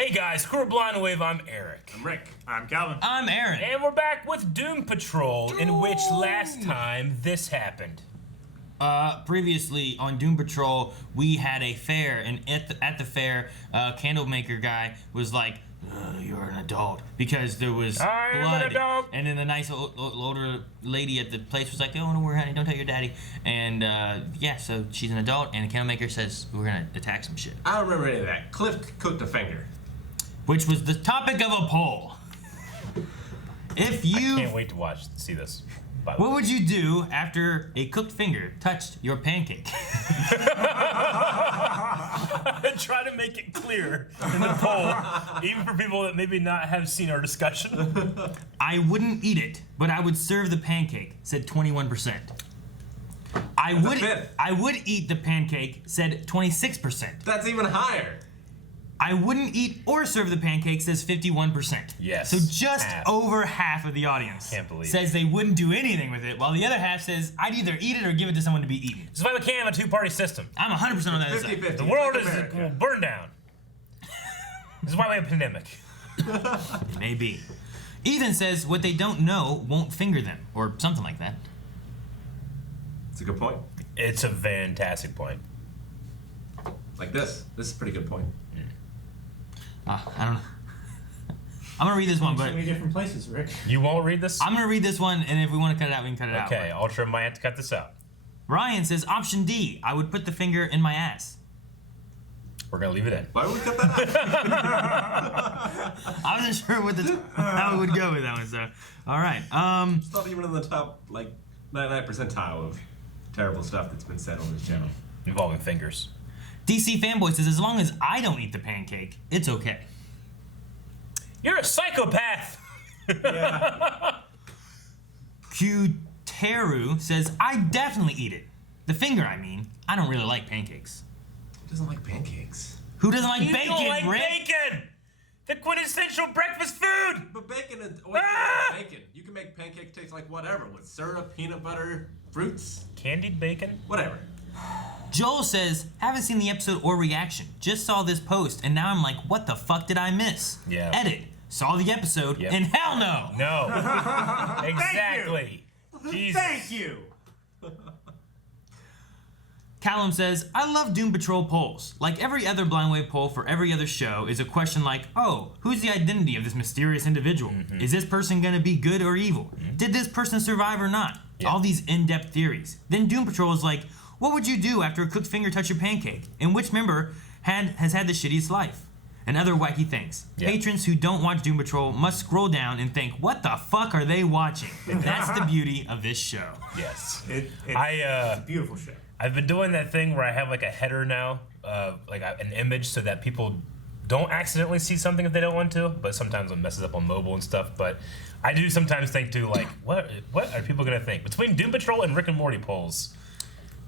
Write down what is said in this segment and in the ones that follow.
Hey guys, Crew Blind Wave, I'm Eric. I'm Rick. I'm Calvin. I'm Aaron. And we're back with Doom Patrol, in which last time this happened. Previously on Doom Patrol, we had a fair, and at the fair, candle maker guy was like, "You're an adult," because there was blood. An adult. And then the nice older lady at the place was like, "Oh, don't worry, honey, don't tell your daddy." And yeah, so she's an adult, and the candle maker says, "We're gonna attack some shit." I don't remember any of that. Cliff cooked a finger. Which was the topic of a poll. If you... I can't wait to see this. What would you do after a cooked finger touched your pancake? Try to make it clear in the poll, even for people that maybe not have seen our discussion. I wouldn't eat it, but I would serve the pancake, said 21%. I would eat the pancake, said 26%. That's even higher. I wouldn't eat or serve the pancake, says 51%. Yes. So just over half of the audience says they wouldn't do anything with it, while the other half says, I'd either eat it or give it to someone to be eaten. This is why we can't have a two-party system. I'm 100% on that side. 50-50. The world will burn down. This is why we have a pandemic. Maybe. Ethan says what they don't know won't finger them, or something like that. It's a good point. It's a fantastic point. Like this. This is a pretty good point. I don't know. I'm gonna read this one, but so many different places, Rick. You won't read this? I'm gonna read this one, and if we want to cut it out, we can cut it out. Okay, Ultra might have to cut this out. Ryan says option D. I would put the finger in my ass. We're gonna leave it in. Why would we cut that out? I wasn't sure how it would go with that one. So, all right. It's not even in the top, like, 99th percentile of terrible stuff that's been said on this channel. Involving fingers. DC Fanboy says as long as I don't eat the pancake, it's okay. You're a psychopath. Yeah. Qteru says I definitely eat it. The finger, I mean. I don't really like pancakes. Who doesn't like pancakes? Who doesn't like bacon, don't like Rick? bacon! The quintessential breakfast food! But bacon is bacon. You can make pancakes taste like whatever, with syrup, peanut butter, fruits. Candied bacon? Whatever. Joel says, haven't seen the episode or reaction. Just saw this post, and now I'm like, what the fuck did I miss? Yeah. Edit. Saw the episode, and hell no! No. Exactly. Jesus. Thank you. Callum says, I love Doom Patrol polls. Like every other Blind Wave poll for every other show is a question like, oh, who's the identity of this mysterious individual? Mm-hmm. Is this person gonna be good or evil? Mm-hmm. Did this person survive or not? Yeah. All these in-depth theories. Then Doom Patrol is like, what would you do after a cooked finger touched your pancake? And which member has had the shittiest life? And other wacky things. Yeah. Patrons who don't watch Doom Patrol must scroll down and think, what the fuck are they watching? That's the beauty of this show. Yes. It's a beautiful show. I've been doing that thing where I have like a header now, like an image, so that people don't accidentally see something if they don't want to. But sometimes it messes up on mobile and stuff. But I do sometimes think too, like, what are people gonna think? Between Doom Patrol and Rick and Morty polls,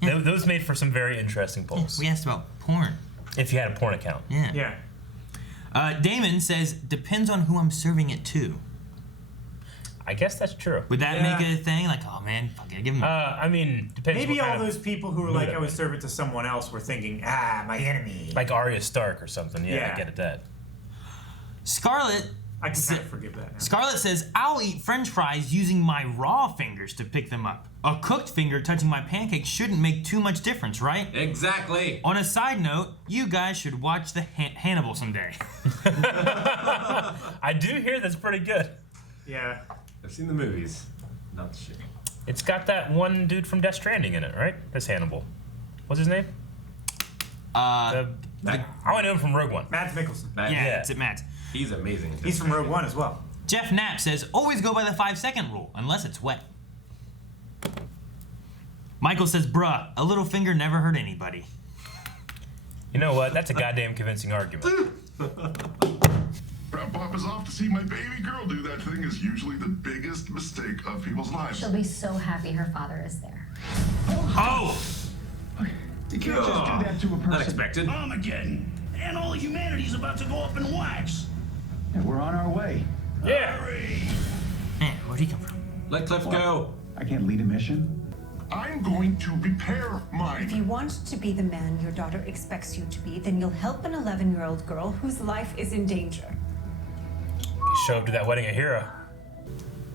those made for some very interesting polls. We asked about porn. If you had a porn account. Yeah. Damon says, depends on who I'm serving it to. I guess that's true. Would that make it a thing? Like, oh man, fuck it, give him. I mean, depends. Maybe what all kind of those people who were mood like, I'm I would in. serve it to someone else were thinking, my enemy. Like Arya Stark or something. Yeah, Yeah. I get it. That. Scarlett. I can kind of forgive that now. Scarlett says, I'll eat French fries using my raw fingers to pick them up. A cooked finger touching my pancake shouldn't make too much difference, right? Exactly. On a side note, you guys should watch the Hannibal someday. I do hear that's pretty good. Yeah. I've seen the movies. Not the shit. It's got that one dude from Death Stranding in it, right? That's Hannibal. What's his name? I only know him from Rogue One. Matt Mikkelsen. Yeah, it's at Matt. He's amazing. He's from Rogue One as well. Jeff Knapp says, always go by the 5-second rule, unless it's wet. Michael says, bruh, a little finger never hurt anybody. You know what? That's a goddamn convincing argument. Pop is off to see my baby girl do that thing is usually the biggest mistake of people's lives. She'll be so happy her father is there. Oh! You can't just do that to a person. Unexpected. Armageddon, and all humanity's about to go up in wax. And we're on our way. Yeah. Hurry! Man, where'd he come from? Let Cliff go. I can't lead a mission. I'm going to repair If mine. you want to be the man your daughter expects you to be, then you'll help an 11-year-old girl whose life is in danger. Show up to that wedding a hero.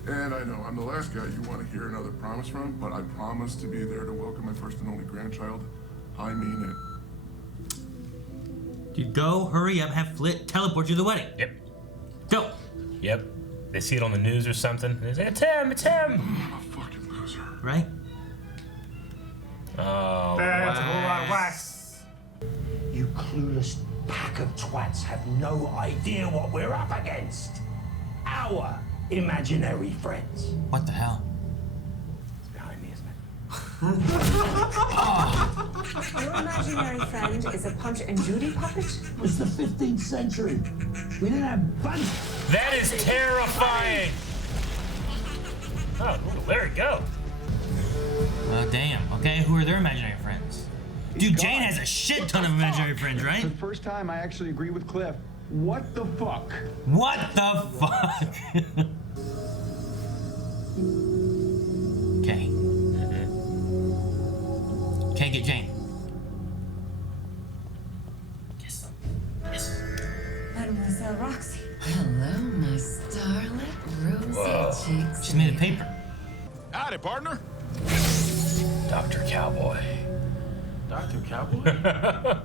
And I know I'm the last guy you want to hear another promise from, but I promise to be there to welcome my first and only grandchild. I mean it. Dude, go, hurry up, have Flit teleport you to the wedding. Yep. Go. Yep. They see it on the news or something. They say, it's him, it's him. I'm a fucking loser. Right? Oh, That's a whole lot of wax. You clueless pack of twats have no idea what we're up against. Our imaginary friends. What the hell? It's behind me, isn't it? Your imaginary friend is a Punch and Judy puppet? It was the 15th century. We didn't have bunch. that is terrifying. Oh, there we go. Well, damn. Okay, who are their imaginary friends? Dude, Jane has a shit ton of imaginary friends, right? The first time I actually agree with Cliff. What the fuck? What the fuck? Okay. Can't get Jane. Yes. Yes. Mademoiselle Roxy. Hello, my starlit rosy cheeks. She's made of paper. Howdy, partner. Dr. Cowboy. Dr. Cowboy? Well,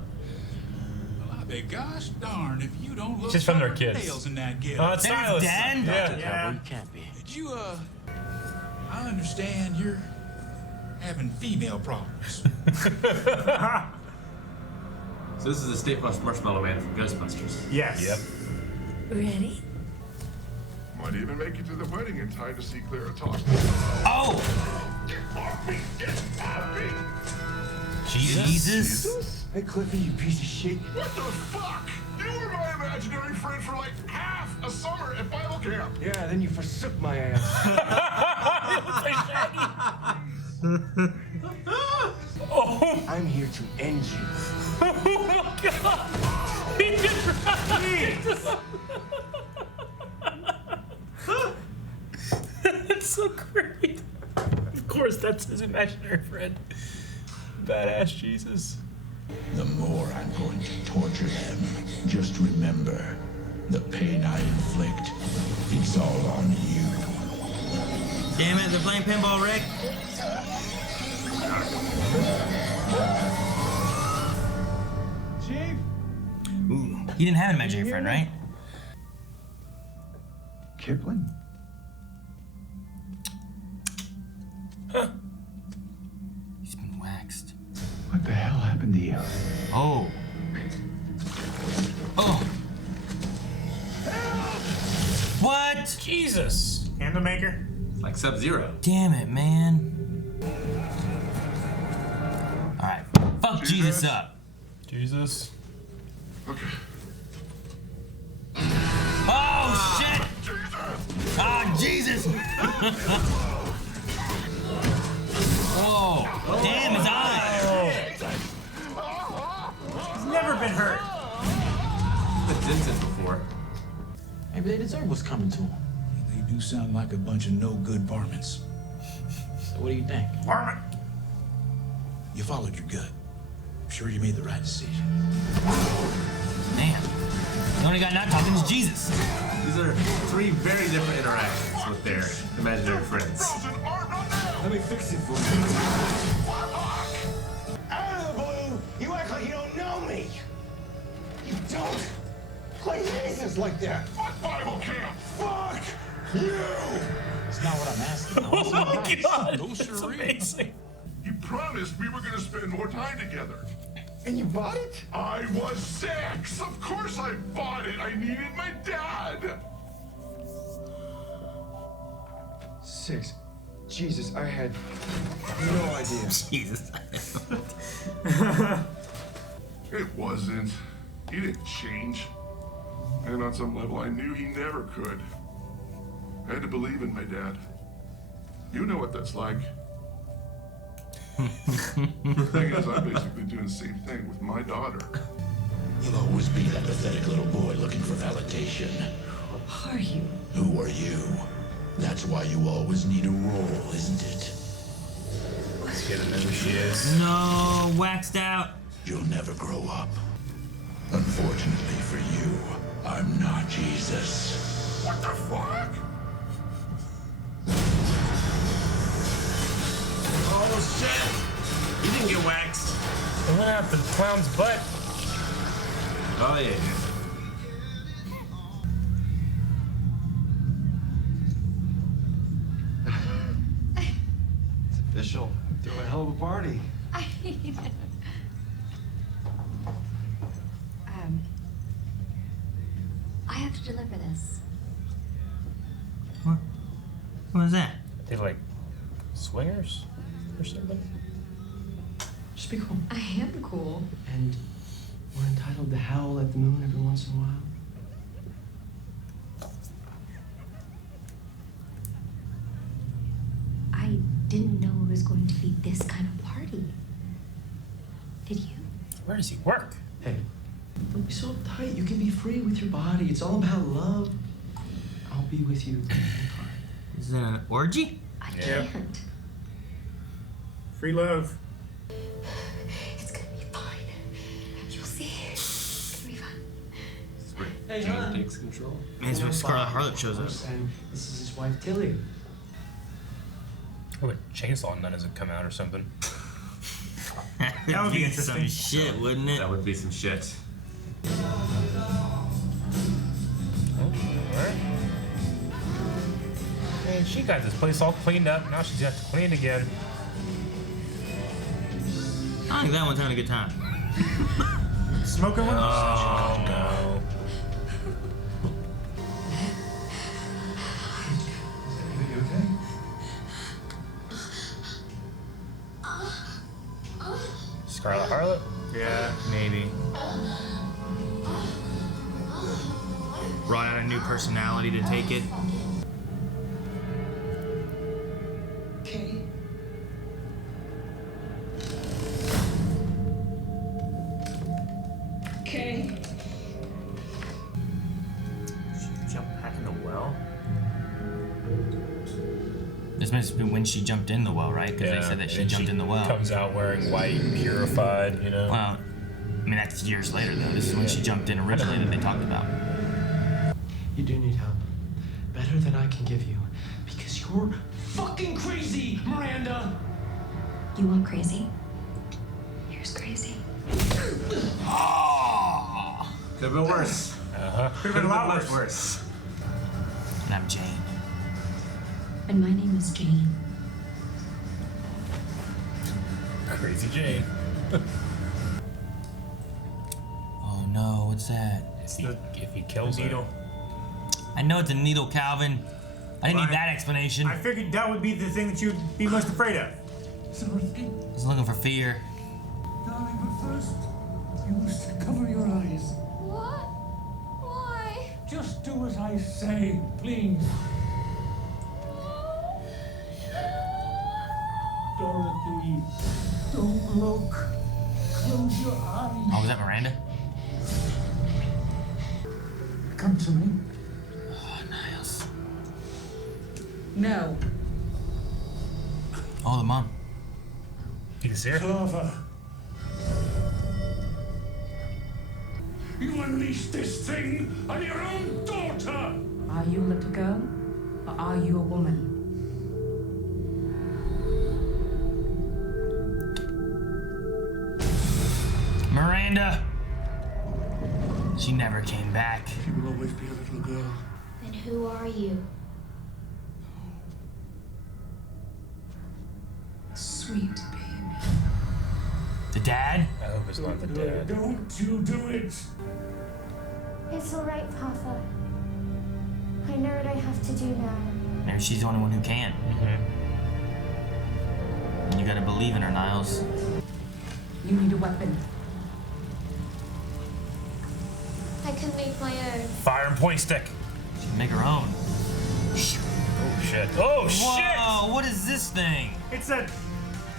I bet gosh darn if you don't look She's from their sharp as kids. nails in that gear. Oh, it's There's Niles. Dan. Yeah. Yeah. Can't be. Did you, I understand you're having female problems. So this is the State Bus Marshmallow Man from Ghostbusters. Yes. Yep. Ready? Might even make it to the wedding in time to see Clara talk. Oh! Get off me! Get off me! Jesus? Hey, Cliffy, you piece of shit. What the fuck? You were my imaginary friend for like half a summer at Bible camp. Yeah, then you forsook my ass. Oh I'm here to end you. my god! He just That's so great. Of course, that's his imaginary friend. Badass Jesus. The more I'm going to torture them, just remember, the pain I inflict, it's all on you. Damn it, they're playing pinball, Rick. Chief? Ooh, he didn't have an imaginary friend, right? Kipling? He's been waxed. What the hell happened to you? Oh. Oh. What? Jesus. Candlemaker. It's like Sub-Zero. Damn it, man. Alright, fuck Jesus up. Jesus. Okay. Oh, shit! Ah, Jesus! Oh, damn his eye! He's never been hurt. The dented before. Maybe they deserve what's coming to them. They do sound like a bunch of no-good varmints. So what do you think? Varmint. You followed your gut. I'm sure you made the right decision. Man, the only guy not talking is Jesus. These are three very different interactions with their imaginary friends. Let me fix it for you. Out of the blue, you act like you don't know me. You don't play Jesus like that. Fuck Bible camp! Fuck you. That's not what I'm asking. Oh my god. No, That's siree. amazing. You promised we were gonna spend more time together. And you bought it? I was 6! Of course I bought it! I needed my dad! 6. Jesus, I had no idea. Jesus. It wasn't. He didn't change. And on some level, I knew he never could. I had to believe in my dad. You know what that's like. The thing is, I'm basically doing the same thing with my daughter. You'll always be that pathetic little boy looking for validation. Who are you? Who are you? That's why you always need a role, isn't it? What Let's get in there. She is. No, waxed out. You'll never grow up. Unfortunately for you, I'm not Jesus. What the fuck? Oh shit! You didn't get waxed. It went out the clown's butt. Oh yeah. It's official. Throw a hell of a party. I have to deliver this. What? What is that? They like swingers or something. Just be cool. I am cool. And we're entitled to howl at the moon every once in a while. I didn't know it was going to be this kind of party. Did you? Where does he work? Hey, don't be so uptight. You can be free with your body. It's all about love. I'll be with you. Is it an orgy? I Yeah. can't. Free love. It's gonna be fine. You'll see. It's gonna be fun. Hey, Jane hon. takes control. It's when Scarlet Harlot shows up. And this is his wife, Tilly. Oh, a chainsaw nun doesn't come out or something. That would be some interesting. shit, wouldn't it? That would be some shit. Oh, alright. Man, she got this place all cleaned up. Now she's got to clean it again. I think that one's having a good time. Smoking one? Oh no. You okay? Scarlet Harlot? Yeah, maybe. Brought out a new personality to take it. Okay. Okay. She jumped back in the well. This must have been when she jumped in the well, right? Because they said that she and jumped in the well. Comes out wearing white, purified, you know. Well, I mean, that's years later, though. This is when she jumped in originally that they talked about. You do need help. Better than I can give you. Because you're fucking crazy, Miranda! You want crazy? Here's crazy. Could have been worse. Could have been a lot worse. Worse. And I'm Jane. And my name is Jane. Crazy Jane. Oh no, what's that? If he kills her. Needle. I know it's a needle, Calvin. I didn't need that explanation. I figured that would be the thing that you'd be most afraid of. Dorothy, I was looking for fear. darling, but first, you must cover your eyes. What? Why? Just do as I say, please. Dorothy, don't look. Close your eyes. Oh, was that Miranda? Come to me. Oh, Niles. No. Oh, the mom. You can see her? Clover. You unleashed this thing on your own daughter! Are you a little girl? Or are you a woman? Miranda! She never came back. She will always be a little girl. Then who are you? Sweet baby. The dad? I hope it's not the dad. Don't you do it! It's all right, Papa. I know what I have to do now. Maybe she's the only one who can. And you gotta believe in her, Niles. You need a weapon. I can make my own. Fire and point stick. She can make her own. Oh shit. Oh shit! Whoa, what is this thing? It's a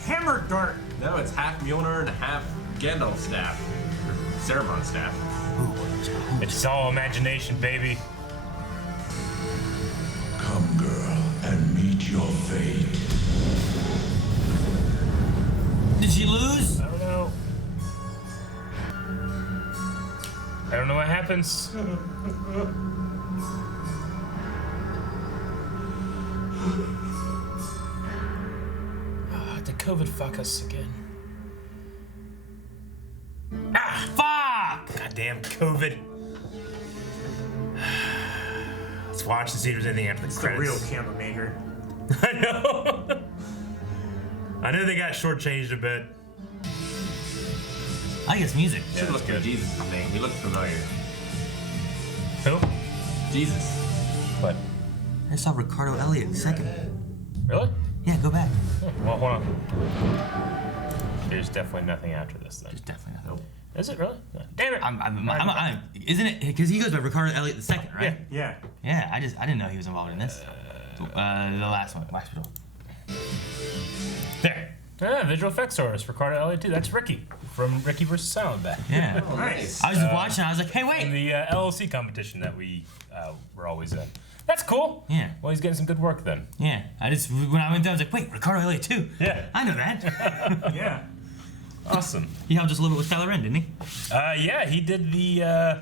hammer dart. No, it's half Mjolnir and half Gandalf staff. Or Saruman staff. It's all imagination, baby. Come, girl, and meet your fate. she lose? I don't know. I don't know what happens. Did COVID fuck us again? Fuck! Goddamn COVID. Let's watch and see if there's anything after the It's the credits. real camera maker. I know. I know they got shortchanged a bit. I guess music. Should look at Jesus' name. He looked familiar. Who? Jesus. What? I saw Ricardo Elliott second. Really? Yeah, go back. Oh, well, hold on. There's definitely nothing after this then. There's definitely nothing. Nope. Is it really? No. Damn it! I'm isn't it? Because he goes by Ricardo Elliott second, right? Yeah. Yeah, I didn't know he was involved in this. The last one, last one. There. Visual effects artist, Ricardo Elliott too. That's Ricky from Ricky vs. Silentback. Yeah. Oh, nice. I was just watching. I was like, hey, In wait. the LLC competition that we were always in. That's cool. Yeah. Well, he's getting some good work then. Yeah. When I went there, I was like, wait, Ricardo Elliott too. Yeah. I know that. Yeah. Awesome. He helped us a little bit with Kylo Ren, didn't he? Yeah, he did the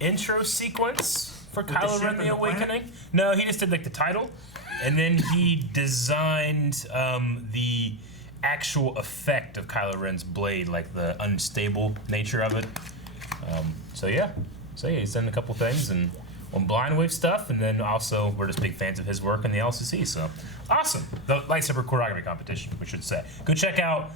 intro sequence for the Kylo ship Ren: and The the Awakening. No, he just did like the title, and then he designed the actual effect of Kylo Ren's blade, like the unstable nature of it. So yeah, he's done a couple things and on Blind Wave stuff, and then also we're just big fans of his work in the LCC. So awesome, the lightsaber choreography competition, we should say. Go check out.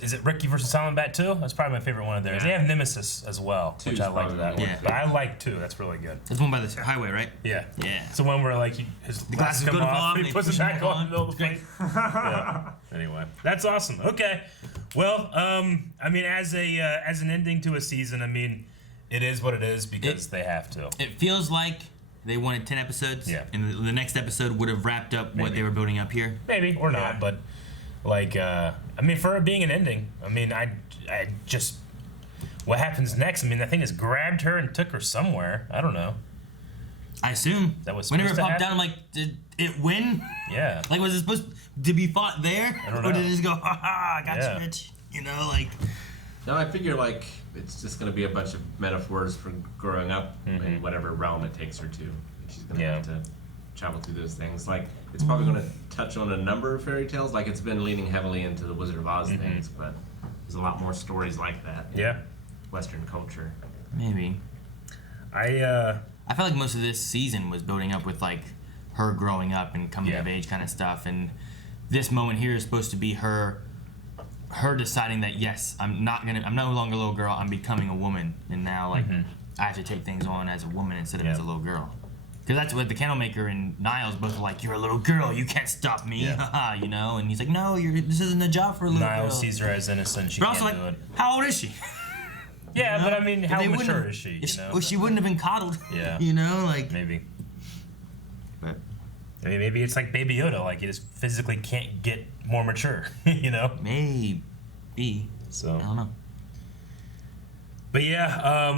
Is it Ricky vs. Silentback 2? That's probably my favorite one of theirs. They have Nemesis as well, which Two's I like probably that the one. one. But I like 2. That's really good. That's one by the highway, right? Yeah. Yeah. It's the one where like his glasses go come to fall off, off and and he they puts it push them back back on in the middle of the on. fight. Yeah. Anyway, that's awesome. Okay. Well, I mean, as an ending to a season, I mean, it is what it is because they have to. It feels like they wanted 10 episodes. Yeah. And the next episode would have wrapped up what Maybe. they were building up here. Maybe or not, but like, I mean, for it being an ending, I mean, I just what happens next? I mean, the thing has grabbed her and took her somewhere. I don't know. I assume. That was whenever it supposed to popped down, I'm like, did it win? Yeah. Like, was it supposed to be fought there? I don't Or know. did it just go, ha ha, I got Yeah. you, bitch? You know, like. No, I figure like it's just gonna be a bunch of metaphors for growing up in whatever realm it takes her to. And she's gonna have to travel through those things. Like it's probably gonna touch on a number of fairy tales. Like it's been leaning heavily into the Wizard of Oz things, but there's a lot more stories like that in Yeah. Western culture. Maybe. I felt like most of this season was building up with like her growing up and coming of age kind of stuff, and this moment here is supposed to be her deciding that yes, I'm no longer a little girl, I'm becoming a woman, and now like I have to take things on as a woman instead of as a little girl. Because that's what the Candlemaker and Niles both are like, you're a little girl, you can't stop me, you know? And he's like, no, this isn't a job for a little girl. Niles sees her as innocent. She But can't also do like, it. how old is she? Yeah, You know? but I mean, If how they wouldn't mature have- is she? if You know? Well, she wouldn't have been coddled. Yeah. You know, like. Maybe. But I mean, maybe it's like Baby Yoda, like you just physically can't get more mature, you know? Maybe. So. I don't know. But yeah,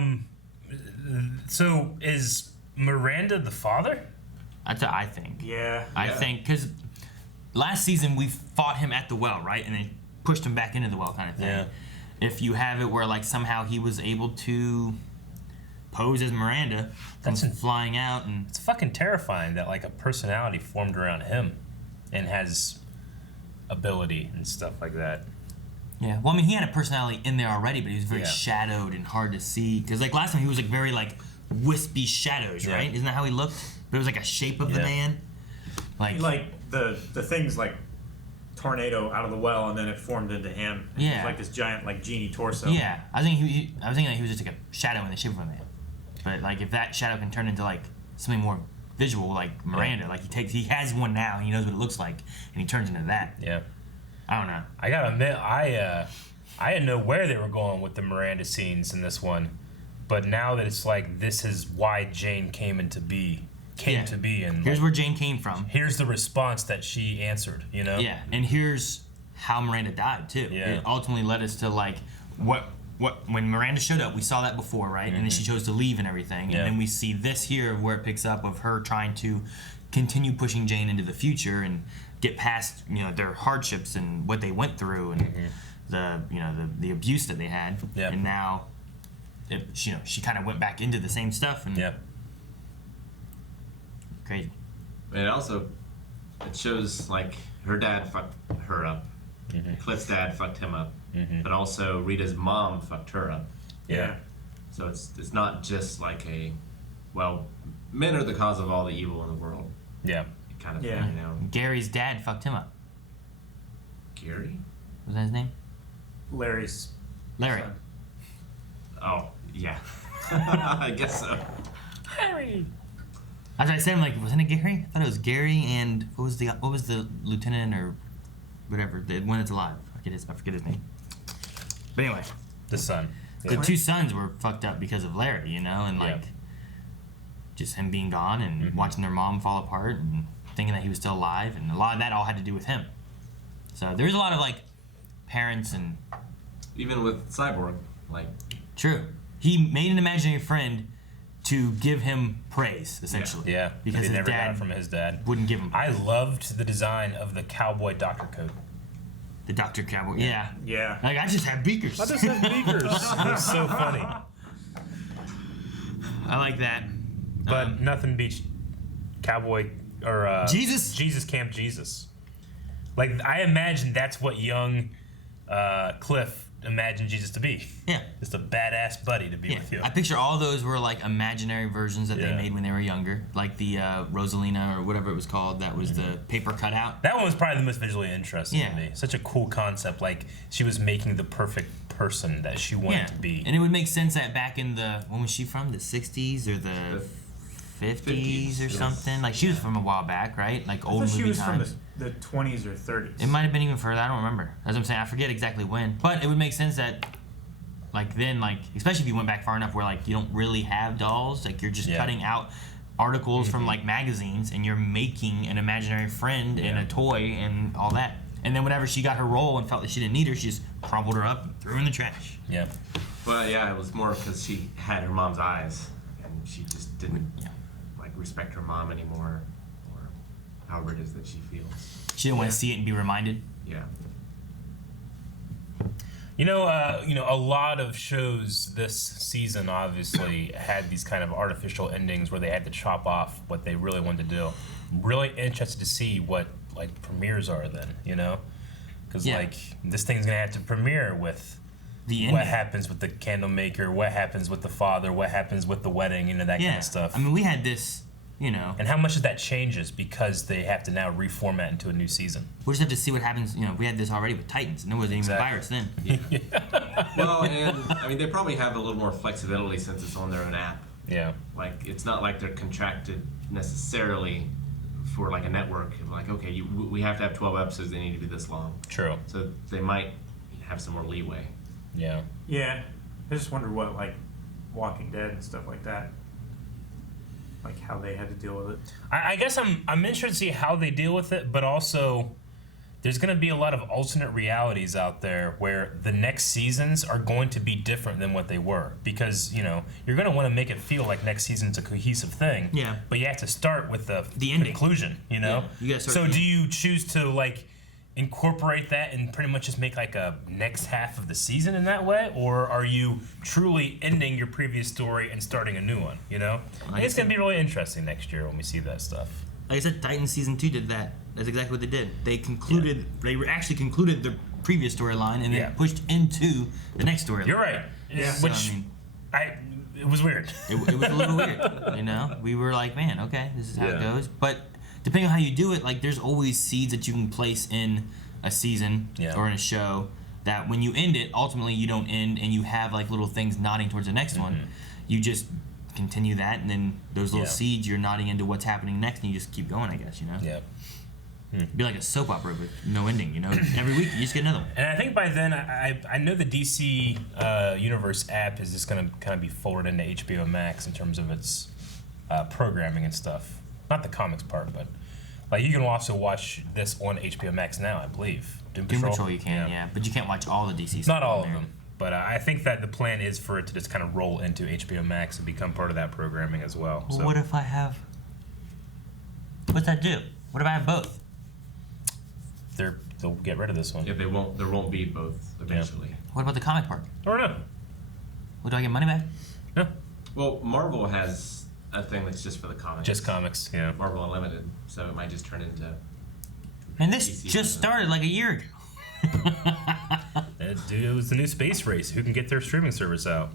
so is Miranda the father? That's what I think. Yeah. I think, because last season we fought him at the well, right? And then pushed him back into the well kind of thing. Yeah. If you have it where like somehow he was able to pose as Miranda from flying out and It's fucking terrifying that like a personality formed around him and has ability and stuff like that. yeah, well I mean he had a personality in there already, but he was very Yeah. shadowed and hard to see. Because like last time he was like very like wispy shadows, Yeah. right? Isn't that how he looked? But it was like a shape of the Yeah. man. Like the things like tornado out of the well, and then it formed into him. And It Yeah. was like this giant like genie torso. yeah, I was thinking that he was just like a shadow in the shape of a man. But like if that shadow can turn into like something more visual, like Miranda, like he has one now, he knows what it looks like, and he turns into that. Yeah. I don't know. I gotta admit, I didn't know where they were going with the Miranda scenes in this one, but now that it's like this is why Jane came to be, and Here's like, where Jane came from. here's the response that she answered, you know? Yeah, and here's how Miranda died too. Yeah. It ultimately led us to like what when Miranda showed up, we saw that before, right? And then she chose to leave and everything. Yeah. And then we see this here where it picks up of her trying to continue pushing Jane into the future, and get past their hardships and what they went through and the abuse that they had. Yep. And now she kind of went back into the same stuff and crazy. And it shows like her dad fucked her up. Cliff's dad fucked him up, but also Rita's mom fucked her up. Yeah. So it's not just like men are the cause of all the evil in the world. Yeah. Kind of thing, Gary's dad fucked him up. Gary? Was that his name? Larry. Son. Oh, yeah. I guess so. Harry. As I said, I'm like, wasn't it Gary? I thought it was Gary and what was the lieutenant or whatever, the one that's alive. I forget his name. But anyway. The son. The two sons were fucked up because of Larry, and like just him being gone and watching their mom fall apart and thinking that he was still alive, and a lot of that all had to do with him. So there's a lot of like parents and even with Cyborg, like true. He made an imaginary friend to give him praise, essentially. Yeah. Because he his never dad got it from his dad. Wouldn't give him praise. I loved the design of the cowboy doctor coat. The Dr. Cowboy. Yeah. Yeah. Like, I just have beakers. I just have beakers. It was so funny. I like that. But nothing beats cowboy or Jesus Camp Jesus. Like, I imagine that's what young Cliff imagined Jesus to be. Yeah. Just a badass buddy to be with you. I picture all those were like imaginary versions that they made when they were younger. Like the Rosalina or whatever it was called. That was the paper cutout. That one was probably the most visually interesting Yeah. to me. Such a cool concept. Like, she was making the perfect person that she wanted to be. And it would make sense that back in when was she from? The 60s or the 50s or something? Like, she was from a while back, right? Like old movie she was times. from the 20s or 30s. It might have been even further. I don't remember. As I'm saying, I forget exactly when. But it would make sense that, like, then, like, especially if you went back far enough where, like, you don't really have dolls. Like, you're just cutting out articles from, like, magazines and you're making an imaginary friend and a toy and all that. And then whenever she got her role and felt that she didn't need her, she just crumpled her up and threw her in the trash. Yeah. Well, yeah, it was more because she had her mom's eyes and she just didn't, like, respect her mom anymore. However it is that she feels. She didn't want to see it and be reminded. Yeah. A lot of shows this season obviously had these kind of artificial endings where they had to chop off what they really wanted to do. I'm really interested to see what like premieres are then, because like this thing's gonna have to premiere with what happens with the candle maker, what happens with the father, what happens with the wedding, that kind of stuff. I mean, we had this. And how much of that changes because they have to now reformat into a new season? We'll just have to see what happens. We had this already with Titans, and there wasn't even a virus then. Well, and I mean, they probably have a little more flexibility since it's on their own app. Yeah. Like, it's not like they're contracted necessarily for like a network. Like, okay, we have to have 12 episodes. They need to be this long. True. So they might have some more leeway. Yeah. Yeah. I just wonder what, like, Walking Dead and stuff like that. Like how they had to deal with it. I guess I'm interested to see how they deal with it, but also there's going to be a lot of alternate realities out there where the next seasons are going to be different than what they were because you're going to want to make it feel like next season's a cohesive thing. Yeah. But you have to start with the ending. conclusion. Yeah, you gotta start So do you choose to like incorporate that and pretty much just make like a next half of the season in that way, or are you truly ending your previous story and starting a new one? I think it's gonna be really interesting next year when we see that stuff. Like I said, Titans season 2 did that. That's exactly what they did. They concluded. They actually concluded the previous storyline and then pushed into the next storyline. You're right. Yeah. So, Which it was weird. It was a little weird. We were like, man, okay, this is how it goes. But depending on how you do it, like there's always seeds that you can place in a season or in a show that when you end it, ultimately you don't end and you have like little things nodding towards the next one. You just continue that, and then those little seeds you're nodding into what's happening next, and you just keep going, I guess, Yeah. It'd be like a soap opera with no ending, Every week you just get another one. And I think by then, I know the DC Universe app is just going to kind of be folded into HBO Max in terms of its programming and stuff. Not the comics part, but like you can also watch this on HBO Max now, I believe. Doom Patrol you can, yeah. But you can't watch all the DC stuff. Not all of them. But I think that the plan is for it to just kind of roll into HBO Max and become part of that programming as well. Well, what if I have... What's that do? What if I have both? they'll get rid of this one. Yeah, they won't. There won't be both eventually. What about the comic park? I don't know. What, do I get money back? No. Well, Marvel has a thing that's just for the comics. Just comics, yeah. Marvel Unlimited, so it might just turn into. And this DC just started like a year ago. Dude, it was the new space race. Who can get their streaming service out?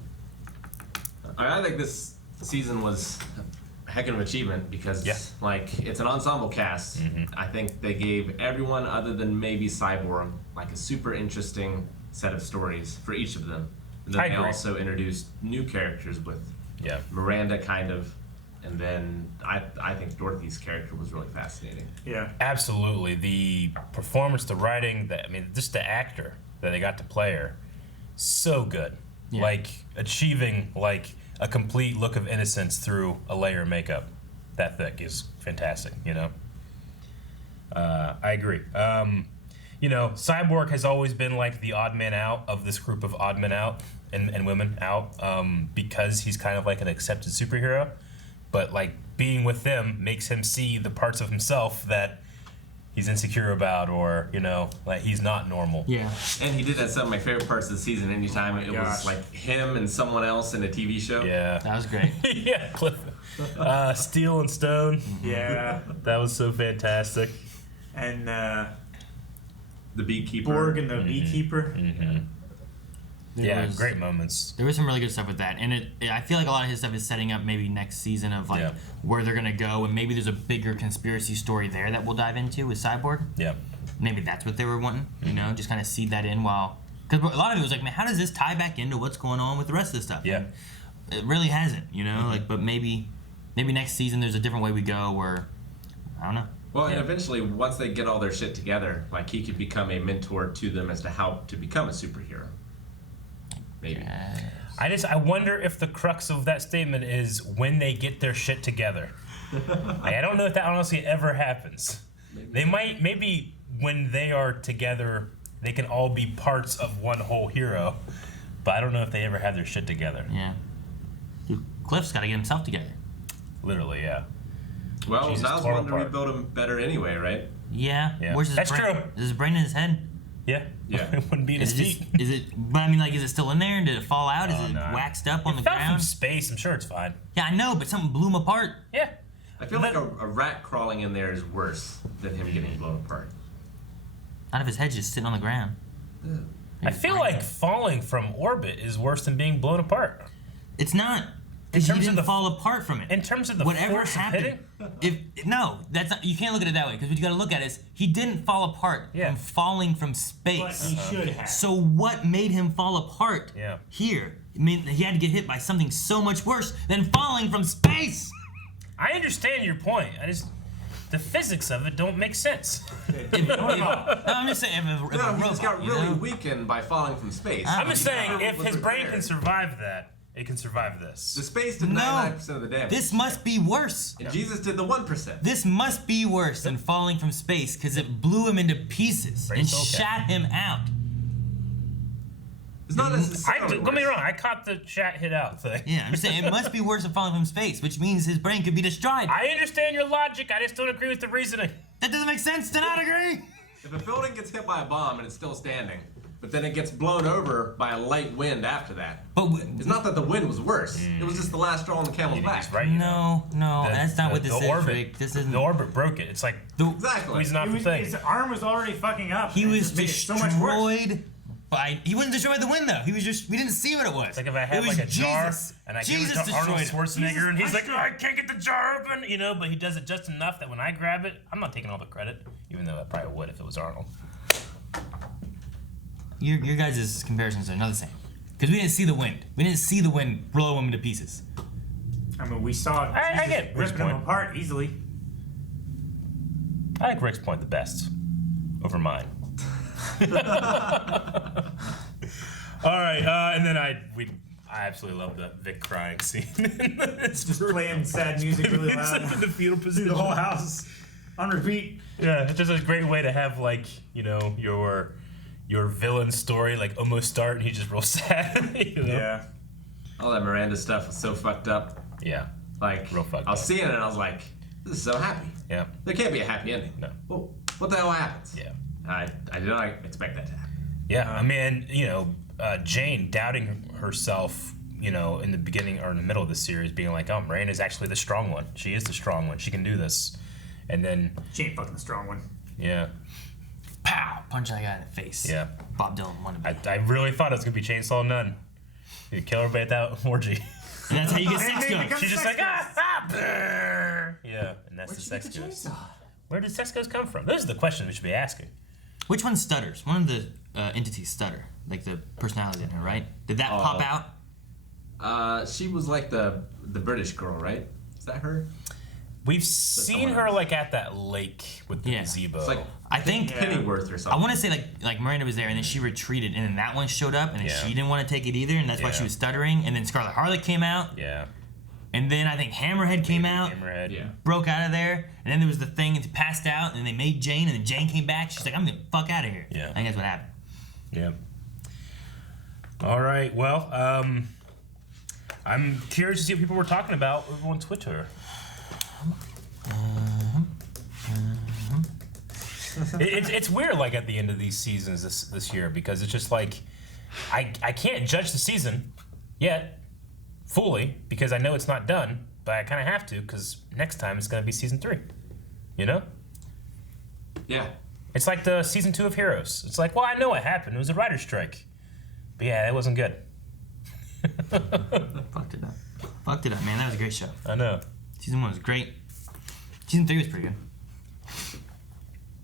I think this season was a heck of an achievement because, like, it's an ensemble cast. I think they gave everyone other than maybe Cyborg like a super interesting set of stories for each of them. And then I they agree. also introduced new characters with Miranda, kind of, and then I think Dorothy's character was really fascinating. Yeah, absolutely. The performance, the writing, just the actor that they got to play her, so good. Yeah. Like achieving like a complete look of innocence through a layer of makeup that thick is fantastic. You know, I agree. You know, Cyborg has always been like the odd man out of this group of odd men out and women out because he's kind of like an accepted superhero. But like being with them makes him see the parts of himself that he's insecure about, or you know, like he's not normal. Yeah. And he did that. Some of my favorite parts of the season. Anytime it was like him and someone else in a TV show. Yeah. That was great. Yeah, Cliff. Steel and Stone. Yeah. That was so fantastic. And the beekeeper. Borg and the beekeeper. Yeah, great moments. There was some really good stuff with that, and I feel like a lot of his stuff is setting up maybe next season of like where they're gonna go, and maybe there's a bigger conspiracy story there that we'll dive into with Cyborg. Yeah. Maybe that's what they were wanting, you know, just kind of seed that in while, because a lot of it was like, man, how does this tie back into what's going on with the rest of the stuff? Yeah. And it really hasn't, you know, like, but maybe next season there's a different way we go, where I don't know. Well, and eventually, once they get all their shit together, like he could become a mentor to them as to how to become a superhero. Maybe. I wonder if the crux of that statement is when they get their shit together. I don't know if that honestly ever happens. Maybe when they are together, they can all be parts of one whole hero. But I don't know if they ever have their shit together. Yeah. Dude, Cliff's got to get himself together. Literally, yeah. Well, Jesus, Niles tore wanted to apart. rebuild him better anyway, right? Yeah. Yeah. Where's his That's brain? true. Is his brain in his head? Yeah. Yeah. It wouldn't be in his feet. Is it? But I mean, like, is it still in there? Did it fall out? Is it no. waxed up on the It fell from ground? space. I'm sure it's fine. Yeah, I know, but something blew him apart. Yeah. I feel like a rat crawling in there is worse than him getting blown apart. Out of his head, just sitting on the ground. I feel like falling from orbit is worse than being blown apart. It's not. Because he didn't fall apart from it. In terms of the whatever force of happened, no, that's not. You can't look at it that way. Because what you got to look at is he didn't fall apart from falling from space. But he should have. So what made him fall apart? Yeah. Here, I mean, he had to get hit by something so much worse than falling from space. I understand your point. The physics of it don't make sense. No, I'm just saying. If No, a he just got robot, you really know? weakened by falling from space. I'm just saying, if Was his brain repaired. can survive that, it can survive this. The space did No. 99% of the damage. This must be worse. And Jesus did the 1%. This must be worse than falling from space because it blew him into pieces and shot him out. It's not necessarily Don't get me wrong, I caught the chat hit out thing. Yeah, I'm just saying it must be worse than falling from space, which means his brain could be destroyed. I understand your logic, I just don't agree with the reasoning. That doesn't make sense to not agree. If a building gets hit by a bomb and it's still standing, but then it gets blown over by a light wind after that, But it's not that the wind was worse. It was just the last straw on the camel's back. Right. No, that's not what this is, orbit, Rick. This isn't. The orbit broke it. It's like Exactly. he's not the thing. His arm was already fucking up. He and it was just made it so much worse. destroyed by. He wasn't destroyed by the wind though. He was just. We didn't see what it was. It's like if I It had was like a jar Jesus. and I give Jesus it to Arnold destroyed it. Schwarzenegger and he's Jesus like, Christ. I can't get the jar open, you know, but he does it just enough that when I grab it, I'm not taking all the credit, even though I probably would if it was Arnold. Your guys' comparisons are not the same. Because we didn't see the wind. We didn't see the wind blow him into pieces. I mean, we saw I Jesus get Rick's ripping him point. apart easily. I like Rick's point the best over mine. All right, and then I absolutely love the Vic crying scene. It's Just playing sad music really It's loud in the fetal through position. the whole house on repeat. Yeah, it's just a great way to have like, you know, your villain story like almost start and he's just real sad. You know? Yeah. All that Miranda stuff was so fucked up. Yeah. Like, Real fucked I was up. seeing it and I was like, this is so happy. Yeah. There can't be a happy ending. No. Well, what the hell happens? Yeah. I did not expect that to happen. Yeah, I mean, Jane doubting herself, in the beginning or in the middle of the series, being like, "Oh, Miranda's actually the strong one. She is the strong one. She can do this." And then she ain't fucking the strong one. Yeah. Pow! Punch that guy in the face. Yeah. Bob Dylan wanted to be. I really thought it was gonna be Chainsaw Nun. You kill everybody at that orgy. And that's how you get sex guns. She's just like brrr. Yeah, and that's the sex ghost. Where did sex ghosts come from? Those are the questions we should be asking. Which one stutters? One of the entities stutter, like the personality in her, right? Did that pop out? She was like the British girl, right? Is that her? We've seen her like at that lake with the gazebo. It's like I think Pennyworth or something. I want to say like Miranda was there, and then she retreated, and then that one showed up, and then she didn't want to take it either, and that's why she was stuttering. And then Scarlet Harlot came out. Yeah. And then I think Hammerhead came out. Hammerhead. Broke out of there, and then there was the thing and passed out, and they made Jane, and then Jane came back. She's like, "I'm getting the fuck out of here." Yeah. I think that's what happened. Yeah. All right. Well, I'm curious to see what people were talking about over on Twitter. It's weird, like at the end of these seasons this year, because it's just like I can't judge the season yet fully because I know it's not done, but I kind of have to because next time it's gonna be season 3. Yeah. It's like the season 2 of Heroes. It's like, well, I know what happened. It was a writer's strike, but yeah, it wasn't good. Fucked it up, man. That was a great show. I know. Season 1 was great. Season 3 was pretty good.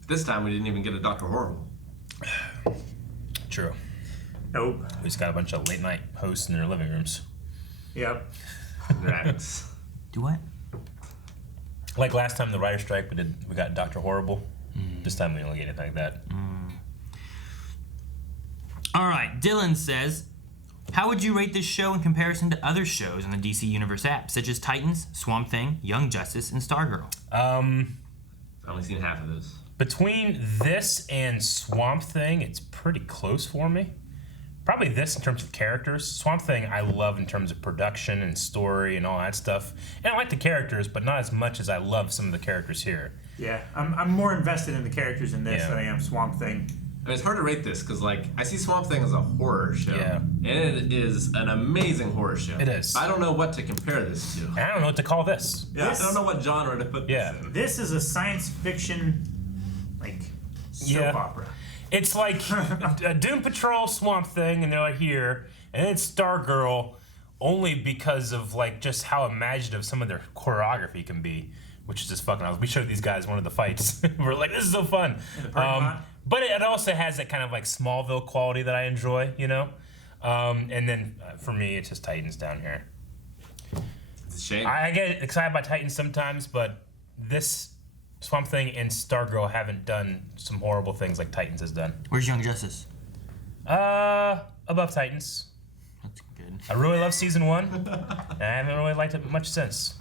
This time we didn't even get a Dr. Horrible. True. Nope. We just got a bunch of late night hosts in their living rooms. Yep. Drax. Do what? Like last time the writer's strike, we got Dr. Horrible. This time we don't get anything like that. All right, Dylan says, how would you rate this show in comparison to other shows in the DC Universe app, such as Titans, Swamp Thing, Young Justice, and Stargirl? I've only seen half of those. Between this and Swamp Thing, it's pretty close for me. Probably this in terms of characters. Swamp Thing I love in terms of production and story and all that stuff. And I like the characters, but not as much as I love some of the characters here. Yeah, I'm more invested in the characters in this than I am Swamp Thing. I mean, it's hard to rate this because, like, I see Swamp Thing as a horror show. Yeah. And it is an amazing horror show. It is. I don't know what to compare this to. And I don't know what to call this. Yeah, I don't know what genre to put this in. This is a science fiction, like, soap opera. It's like a Doom Patrol Swamp Thing, and they're like here, and it's Stargirl only because of, like, just how imaginative some of their choreography can be, which is just fucking awesome. We showed these guys one of the fights. We're like, this is so fun. But it also has that kind of like Smallville quality that I enjoy, And then for me, it's just Titans down here. It's a shame. I get excited by Titans sometimes, but this Swamp Thing and Stargirl haven't done some horrible things like Titans has done. Where's Young Justice? Above Titans. That's good. I really love season 1, and I haven't really liked it much since.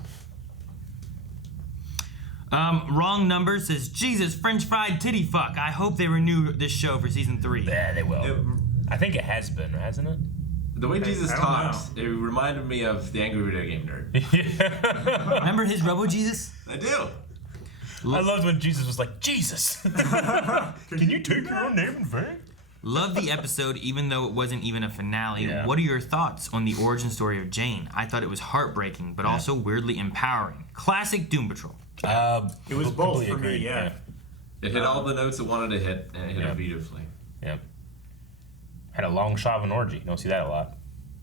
Wrong Number says, Jesus, French fried titty fuck. I hope they renew this show for season 3. Yeah, they will. I think it has been, hasn't it? The way Jesus talks, it reminded me of the Angry Video Game Nerd. Remember his Robo Jesus? I do. I loved when Jesus was like, Jesus, can you take your own name in vain? Love the episode, even though it wasn't even a finale. Yeah. What are your thoughts on the origin story of Jane? I thought it was heartbreaking, but also weirdly empowering. Classic Doom Patrol. It was both for me, yeah. It hit all the notes it wanted to hit, and it hit it beautifully. Yep. Had a long shot of an orgy. You don't see that a lot.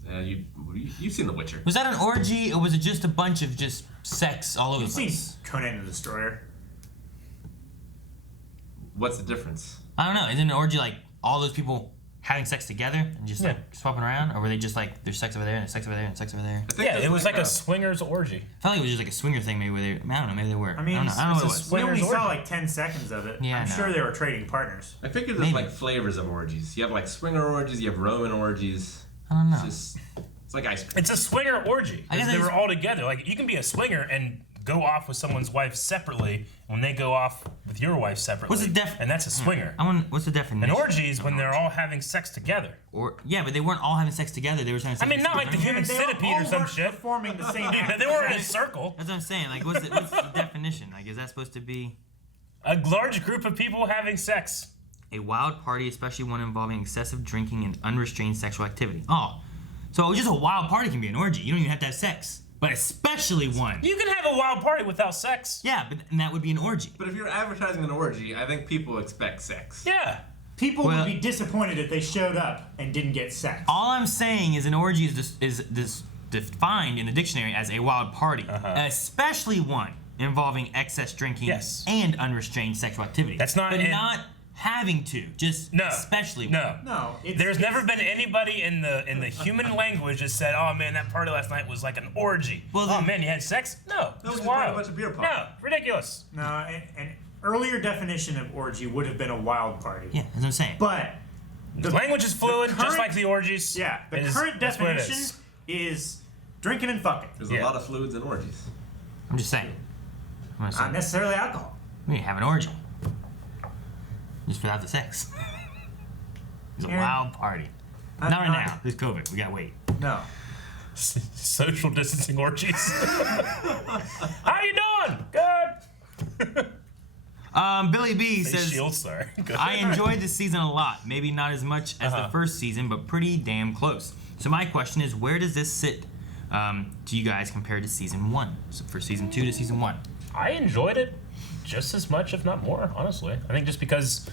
You've seen The Witcher. Was that an orgy, or was it just a bunch of just sex all over the place? You've seen Conan the Destroyer. What's the difference? I don't know. Isn't an orgy like all those people having sex together and just like swapping around, or were they just like there's sex over there and sex over there and sex over there? Yeah, it was like a swingers orgy. I felt like it was just like a swinger thing. Maybe where they, I don't know. Maybe they were. I mean, I don't know what it was. We only saw like 10 seconds of it. Yeah, I'm sure they were trading partners. I figured there's like flavors of orgies. You have like swinger orgies, you have Roman orgies. I don't know. It's like ice cream. It's a swinger orgy. I guess They were all together. Like, you can be a swinger and go off with someone's wife separately when they go off with your wife separately. What's the and that's a swinger. What's the definition? An orgy is when they're all having sex together. Yeah, but they weren't all having sex together. They were having sex. I mean, not like the human centipede or some shit. Performing the same act. They weren't in a circle. That's what I'm saying. Like, what's the definition? Like, is that supposed to be a large group of people having sex? a wild party, especially one involving excessive drinking and unrestrained sexual activity. Oh, so just a wild party can be an orgy. You don't even have to have sex. But especially one. You can have a wild party without sex. Yeah, and that would be an orgy. But if you're advertising an orgy, I think people expect sex. Yeah. People would be disappointed if they showed up and didn't get sex. All I'm saying is an orgy is defined in the dictionary as a wild party, especially one involving excess drinking and unrestrained sexual activity. That's not... But not having to, just especially one. No. There's never been anybody in the human language that said, "Oh man, that party last night was like an orgy." Well, oh man, you had sex? No, just just wild. a bunch of beer pong. No, ridiculous. No, an earlier definition of orgy would have been a wild party. Yeah, that's what I'm saying. But the language is fluid, just like the orgies. Yeah, the current definition is drinking and fucking. There's a lot of fluids in orgies. I'm just saying. Not necessarily alcohol. We have an orgy. Just without the sex. It's a wild party. Not right now. There's COVID. We gotta wait. No. Social distancing orgies. How you doing? Good. Billy B says, Shield, sorry. I enjoyed this season a lot. Maybe not as much as the first season, but pretty damn close. So my question is, where does this sit to you guys compared to season 1? So for season 2 to season 1. I enjoyed it just as much, if not more, honestly. I think just because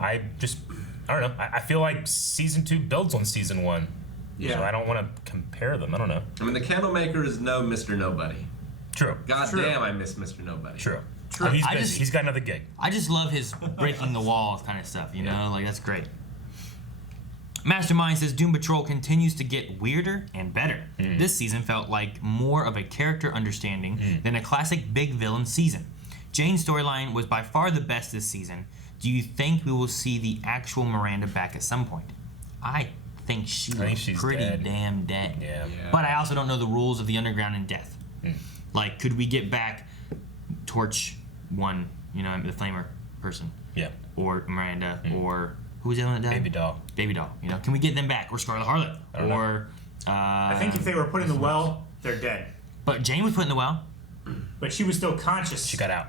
I don't know. I feel like season 2 builds on season 1. Yeah. So I don't want to compare them. I don't know. I mean, the Candlemaker is no Mr. Nobody. True. God damn, I miss Mr. Nobody. True. Oh, he's busy. He's got another gig. I just love his breaking the walls kind of stuff, you know? Like, that's great. Mastermind says Doom Patrol continues to get weirder and better. This season felt like more of a character understanding than a classic big villain season. Jane's storyline was by far the best this season. Do you think we will see the actual Miranda back at some point? I think she's pretty damn dead. Yeah. But I also don't know the rules of the underground and death. Like, could we get back Torch 1, you know, the Flamer person? Yeah. Or Miranda, or who was the other one that died? Baby Doll. You know, can we get them back? Or Scarlet Harlot? I think if they were put in the well, they're dead. But Jane was put in the well. But she was still conscious. She got out.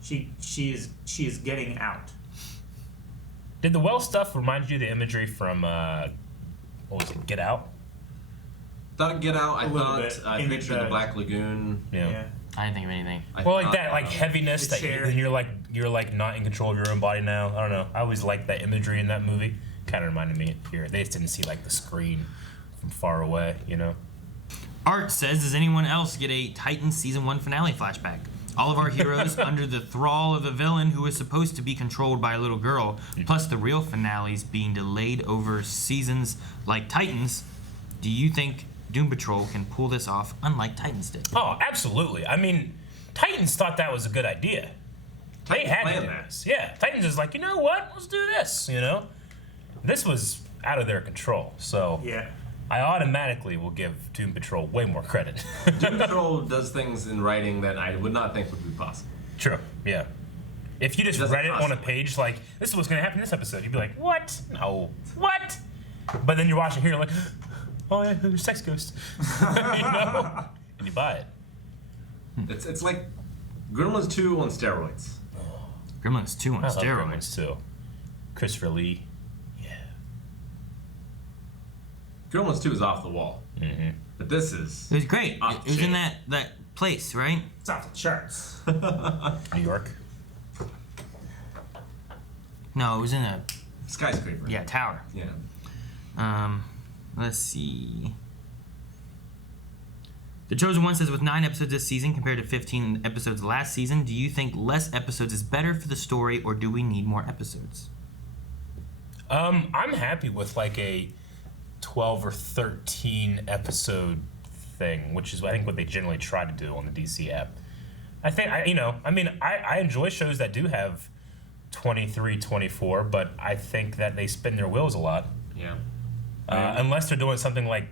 She is getting out. Did the well stuff remind you of the imagery from what was it, Get Out? Thought Get Out. I In pictured the Black Lagoon. Yeah. I didn't think of anything. Well, like that, like heaviness that you're like not in control of your own body now. I don't know. I always liked that imagery in that movie. Kind of reminded me here. They just didn't see like the screen from far away, you know. Art says, does anyone else get a Titans season 1 finale flashback? All of our heroes under the thrall of a villain who is supposed to be controlled by a little girl, plus the real finales being delayed over seasons like Titans. Do you think Doom Patrol can pull this off unlike Titans did? Oh, absolutely. I mean, Titans thought that was a good idea. They had to do this. Yeah, Titans is like, you know what? Let's do this, you know? This was out of their control, so... Yeah. I automatically will give Doom Patrol way more credit. Doom Patrol does things in writing that I would not think would be possible. True, yeah. If you just read it on a page like, this is what's going to happen in this episode, you'd be like, what? No. What? But then you're watching here, you're like, oh yeah, there's Sex Ghost. You know? And you buy it. It's like Gremlins 2 on steroids. Gremlins 2 on I steroids. love Gremlins 2. Christopher Lee. Gremlins 2 is off the wall. Mm-hmm. But this is... It was great. It was in that place, right? It's off the charts. New York. No, it was in a... skyscraper. Yeah, tower. Yeah. Let's see. The Chosen One says, with 9 episodes this season compared to 15 episodes last season, do you think less episodes is better for the story, or do we need more episodes? I'm happy with like a 12 or 13 episode thing, which is I think what they generally try to do on the DC app. I think I enjoy shows that do have 23, 24, but I think that they spin their wheels a lot. Yeah. Unless they're doing something like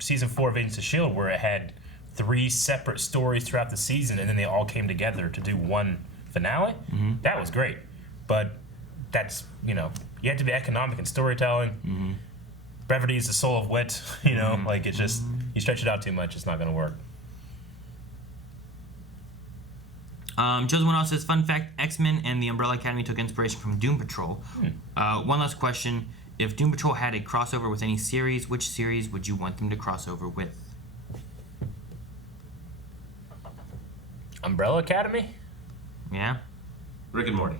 season 4 of Agents of S.H.I.E.L.D., where it had 3 separate stories throughout the season and then they all came together to do one finale. That was great. But that's, you have to be economic in storytelling. Brevity is the soul of wit, like it's just, you stretch it out too much, it's not going to work. Chosen One also says, fun fact, X-Men and the Umbrella Academy took inspiration from Doom Patrol. One last question. If Doom Patrol had a crossover with any series, which series would you want them to cross over with? Umbrella Academy? Yeah? Rick and Morty.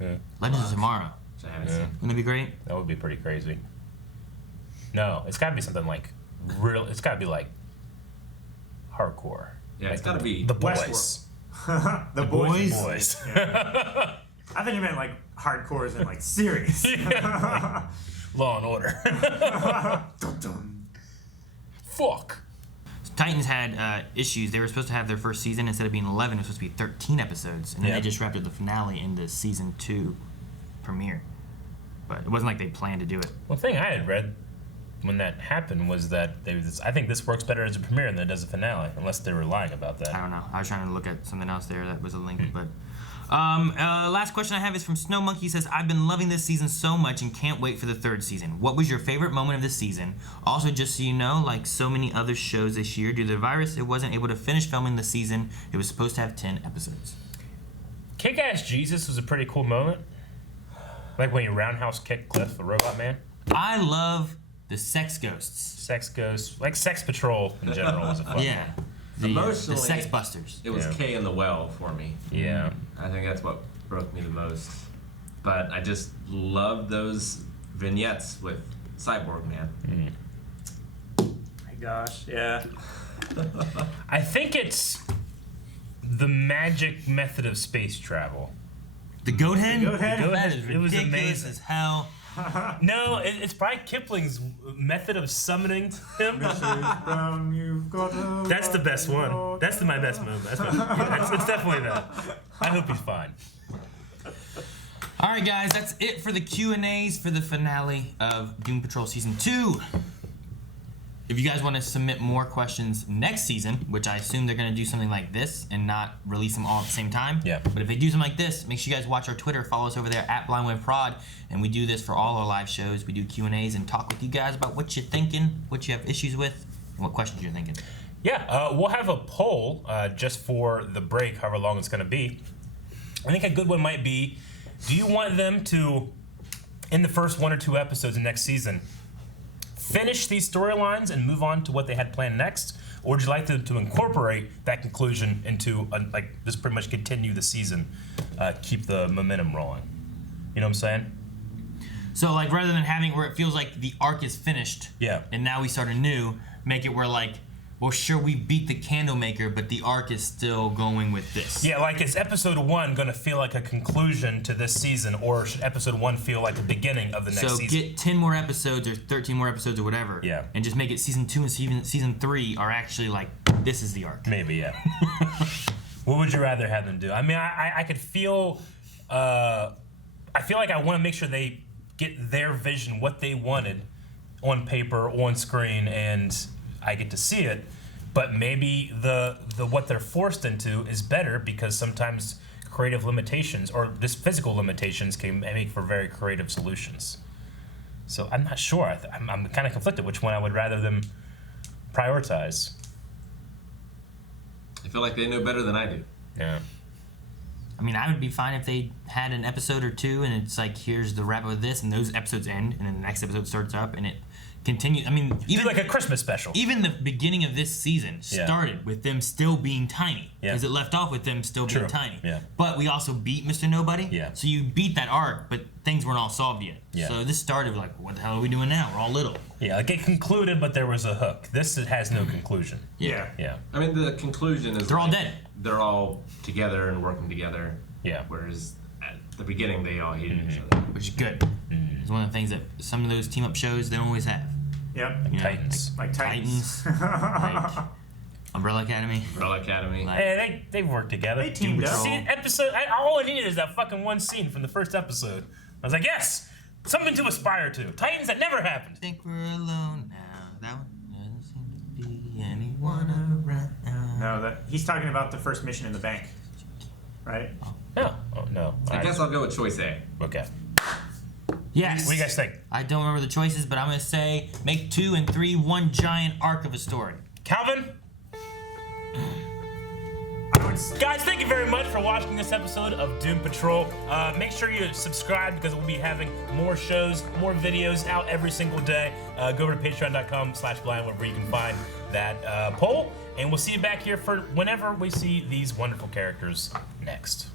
Yeah. Legends of Tomorrow. Which I haven't seen. Wouldn't that be great? That would be pretty crazy. No, it's got to be something like real. It's got to be like hardcore. Yeah, it's like got to be the boys. The boys. Boys. Yeah. I think you meant like hardcore as in like serious. Law and Order. Dun, dun. Fuck. Titans had issues. They were supposed to have their first season, instead of being 11, it was supposed to be 13 episodes. And then they just wrapped up the finale in the season 2 premiere. But it wasn't like they planned to do it. One thing I had read when that happened was that I think this works better as a premiere than it does a finale, unless they were lying about that. I don't know. I was trying to look at something else there that was a link, but... last question I have is from Snow Monkey. He says, I've been loving this season so much and can't wait for the 3rd season. What was your favorite moment of this season? Also, just so you know, like so many other shows this year, due to the virus, it wasn't able to finish filming the season. It was supposed to have 10 episodes. Kick-Ass Jesus was a pretty cool moment. Like when you roundhouse kick Cliff, the Robot Man. I love the sex ghosts. Sex ghosts. Like Sex Patrol in general was a fun one. The Sex Busters. It was K in the Well for me. Yeah. I think that's what broke me the most. But I just love those vignettes with Cyborg Man. My gosh, yeah. I think it's the magic method of space travel. The goat head? The goat head? That is It was ridiculous amazing. as hell. No, it's probably Kipling's method of summoning him. Brown, you've got a That's the best one. That's my best move. It's definitely that. I hope he's fine. All right, guys, that's it for the Q&As for the finale of Doom Patrol Season 2. If you guys want to submit more questions next season, which I assume they're going to do something like this and not release them all at the same time. Yeah. But if they do something like this, make sure you guys watch our Twitter. Follow us over there at BlindWaveProd. And we do this for all our live shows. We do Q&As and talk with you guys about what you're thinking, what you have issues with, and what questions you're thinking. Yeah, we'll have a poll just for the break, however long it's going to be. I think a good one might be, do you want them to, in the first 1 or 2 episodes of next season, finish these storylines and move on to what they had planned next? Or would you like them to incorporate that conclusion into, like, this pretty much continue the season, keep the momentum rolling? You know what I'm saying? So, like, rather than having where it feels like the arc is finished, and now we start anew, make it where, like, well, sure, we beat the Candlemaker, but the arc is still going with this. Yeah, like, is episode 1 going to feel like a conclusion to this season, or should episode 1 feel like the beginning of the next season? So get 10 more episodes or 13 more episodes or whatever, and just make it season 2 and season 3 are actually like, this is the arc. Maybe, yeah. What would you rather have them do? I mean, I could feel, I feel like I want to make sure they get their vision, what they wanted, on paper, on screen, and I get to see it. But maybe the what they're forced into is better, because sometimes creative limitations or just physical limitations can make for very creative solutions. So I'm not sure. I'm kind of conflicted which one I would rather them prioritize. I feel like they know better than I do. Yeah. I mean, I would be fine if they had an episode or 2 and it's like, here's the wrap of this, and those episodes end, and then the next episode starts up, and it continues. I mean, even like a Christmas special. Even the beginning of this season started with them still being tiny, because it left off with them still being tiny. Yeah. But we also beat Mr. Nobody. Yeah. So you beat that arc, but things weren't all solved yet. Yeah. So this started like, what the hell are we doing now? We're all little. Yeah, like it concluded, but there was a hook. This has no conclusion. Yeah. Yeah. I mean, the conclusion is they're all dead. They're all together and working together. Yeah. Whereas at the beginning, they all hated each other. Which is good. It's one of the things that some of those team-up shows, they don't always have. Yep. Like Titans. Like Titans. Like Umbrella Academy. Umbrella Academy. Like, Hey, they've worked together. They teamed up. All I needed is that fucking one scene from the first episode. I was like, yes, something to aspire to. Titans, that never happened. I think we're alone now. That one doesn't seem to be anyone around now. No, he's talking about the first mission in the bank, right? No. Oh, no. I guess I'll go with choice A. Okay. Yes. What do you guys think? I don't remember the choices, but I'm going to say make 2 and 3 one giant arc of a story. Calvin? I would Guys, thank you very much for watching this episode of Doom Patrol. Make sure you subscribe because we'll be having more shows, more videos out every single day. Go over to patreon.com/blindwood where you can find that poll. And we'll see you back here for whenever we see these wonderful characters next.